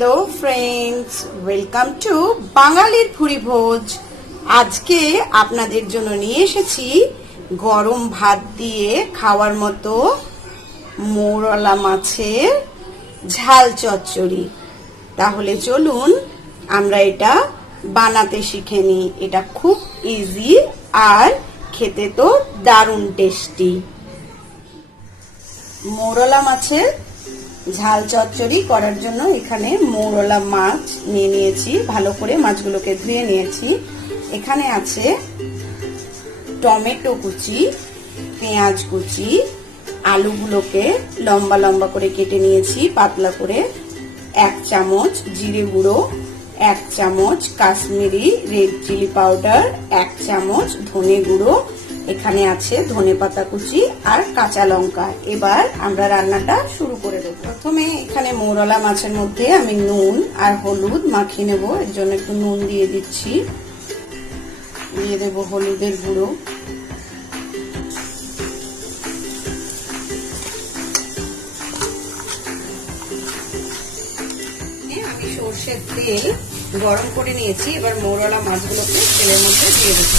Hello friends, welcome to বাঙালির ভুরি ভোজ। আজকে আপনাদের জন্য নিয়ে এসেছি গরম ভাত দিয়ে খাওয়ার মতো মৌরলা মাছের ঝাল চচ্চড়ি। তাহলে চলুন আমরা এটা বানাতে শিখে নিই। এটা খুব ইজি আর খেতে তো দারুণ টেস্টি। মৌরলা মাছের ঝাল চচ্চড়ি করার জন্য এখানে মৌরলা মাছ নিয়ে নিয়েছি, ভালো করে মাছগুলোকে ধুয়ে নিয়েছি। এখানে আছে টমেটো কুচি, পেঁয়াজ কুচি, আলুগুলোকে লম্বা লম্বা করে কেটে নিয়েছি পাতলা করে, 1 চামচ জিরে গুঁড়ো, 1 চামচ কাশ্মীরি রেড চিলি পাউডার, 1 চামচ ধনে গুঁড়ো, এখানে আছে ধনেপাতা কুচি আর কাঁচা লঙ্কা। এবার আমরা রান্নাটা শুরু করে দেব। প্রথমে এখানে মৌরলা মাছের মধ্যে আমি নুন আর হলুদ মাখিয়ে নেব। এর জন্য একটু নুন দিয়ে দিচ্ছি, দিয়ে দেব হলুদের গুঁড়ো, আমি সর্ষের তেল গরম করে নিয়েছি। এবার মৌরলা মাছগুলোকে তেলের মধ্যে দিয়ে দেব,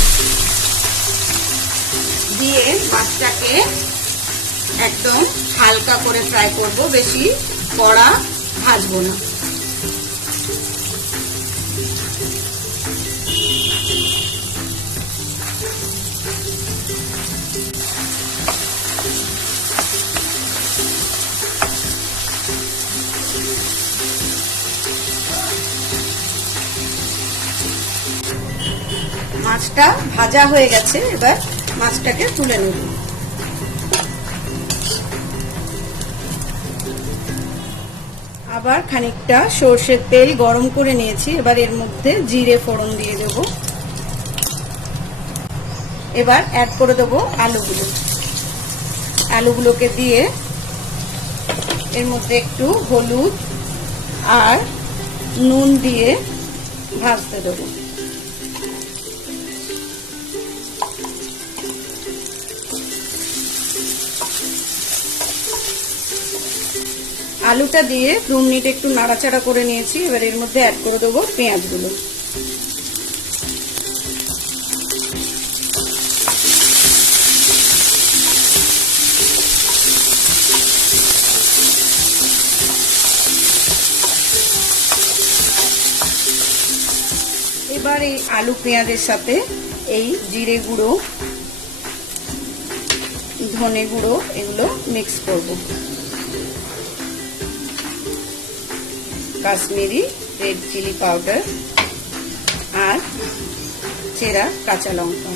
দিয়ে মাছটাকে একদম হালকা করে ফ্রাই করব, বেশি কড়া ভাজবো না। মাছটা ভাজা হয়ে গেছে, এবার মাছটাকে তুলে নেব। আবার খানিকটা সর্ষের তেল গরম করে নিয়েছি, এবার এর মধ্যে জিরে ফোড়ন দিয়ে দেব। এবার অ্যাড করে দেব আলুগুলোকে দিয়ে এর মধ্যে একটু হলুদ আর নুন দিয়ে ভাজতে দেব। আলুটা দিয়ে 2 মিনিট একটু নাড়াচাড়া করে নিয়েছি। এবার এর মধ্যে অ্যাড করে দেবো পেঁয়াজগুলো। এবার এই আলু পেঁয়াজের সাথে এই জিরে গুঁড়ো, ধনে গুঁড়ো এগুলো মিক্স করব। কাশ্মীরি রেড চিলি পাউডার আর চেরা কাঁচা লঙ্কা,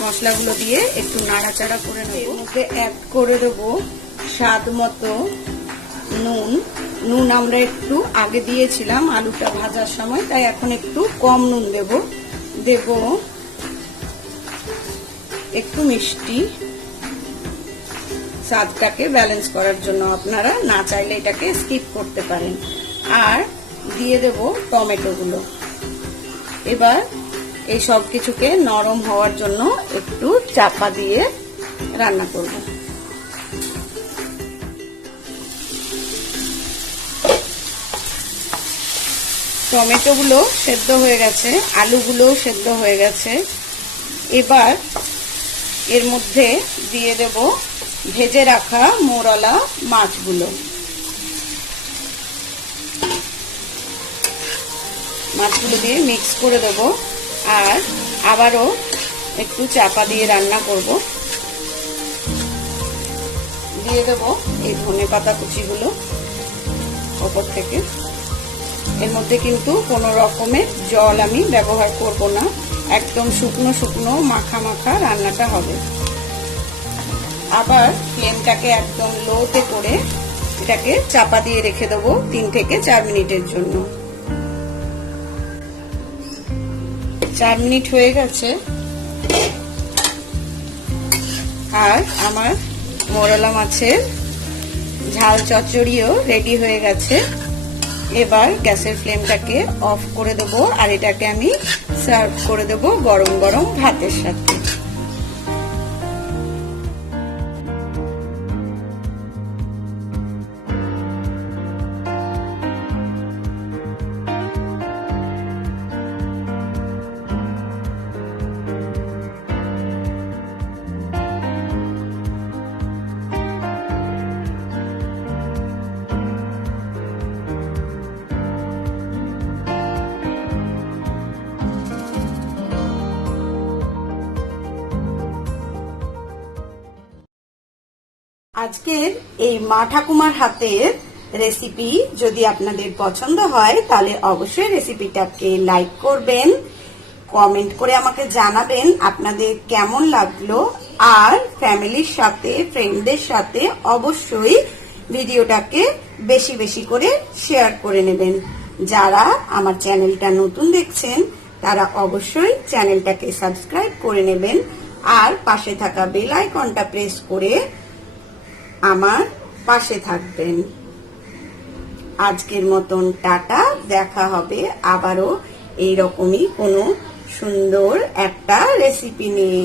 মশলাগুলো দিয়ে একটু নাড়াচাড়া করে নেব। এর মধ্যে অ্যাড করে দেব স্বাদ মতো নুন আমরা একটু আগে দিয়েছিলাম আলুটা ভাজার সময়, তাই এখন একটু কম নুন দেব একটু মিষ্টি, স্বাদটাকে ব্যালেন্স করার জন্য। আপনারা না চাইলে এটাকে স্কিপ করতে পারেন। আর দিয়ে দেব টমেটোগুলো। এবার এই সব কিছুকে নরম হওয়ার জন্য একটু চাপা দিয়ে রান্না করব। টমেটোগুলো সেদ্ধ হয়ে গেছে, আলুগুলো সেদ্ধ হয়ে গেছে। এবার এর মধ্যে দিয়ে দেব ভেজে রাখা মৌরলা মাছগুলো দিয়ে মিক্স করে দেব। আর আবারও একটু চাপা দিয়ে রান্না করব। দিয়ে দেব এই ধনেপাতা কুচিগুলো ওপর থেকে। এর মধ্যে কিন্তু কোনো রকমের জল আমি ব্যবহার করব না, একদম শুকনো শুকনো মাখা মাখা রান্নাটা হবে। আবার ফ্লেমটাকে একদম লোতে করে এটাকে চাপা দিয়ে রেখে দেবো 3 থেকে 4 মিনিটের জন্য। 4 মিনিট হয়ে গেছে আর আমার মৌরলা মাছের ঝাল চচ্চড়িও রেডি হয়ে গেছে। এবার গ্যাসের ফ্লেমটাকে অফ করে দেবো আর এটাকে আমি সার্ভ করে দেবো গরম গরম ভাতের সাথে। আজকের এই মা ঠাকুমার হাতের রেসিপি যদি আপনাদের পছন্দ হয় তাহলে অবশ্যই রেসিপিটাকে লাইক করবেন, কমেন্ট করে আমাকে জানাবেন আপনাদের কেমন লাগলো, আর ফ্যামিলির সাথে ফ্রেন্ডদের সাথে অবশ্যই ভিডিওটাকে বেশি বেশি করে শেয়ার করে নেবেন। যারা আমার চ্যানেলটা নতুন দেখছেন তারা অবশ্যই চ্যানেলটাকে সাবস্ক্রাইব করে নেবেন আর পাশে থাকা বেল আইকনটা প্রেস করে আমার পাশে থাকবেন। আজকের মতন টাটা, দেখা হবে আবারও এইরকমই কোনো সুন্দর একটা রেসিপি নিয়ে।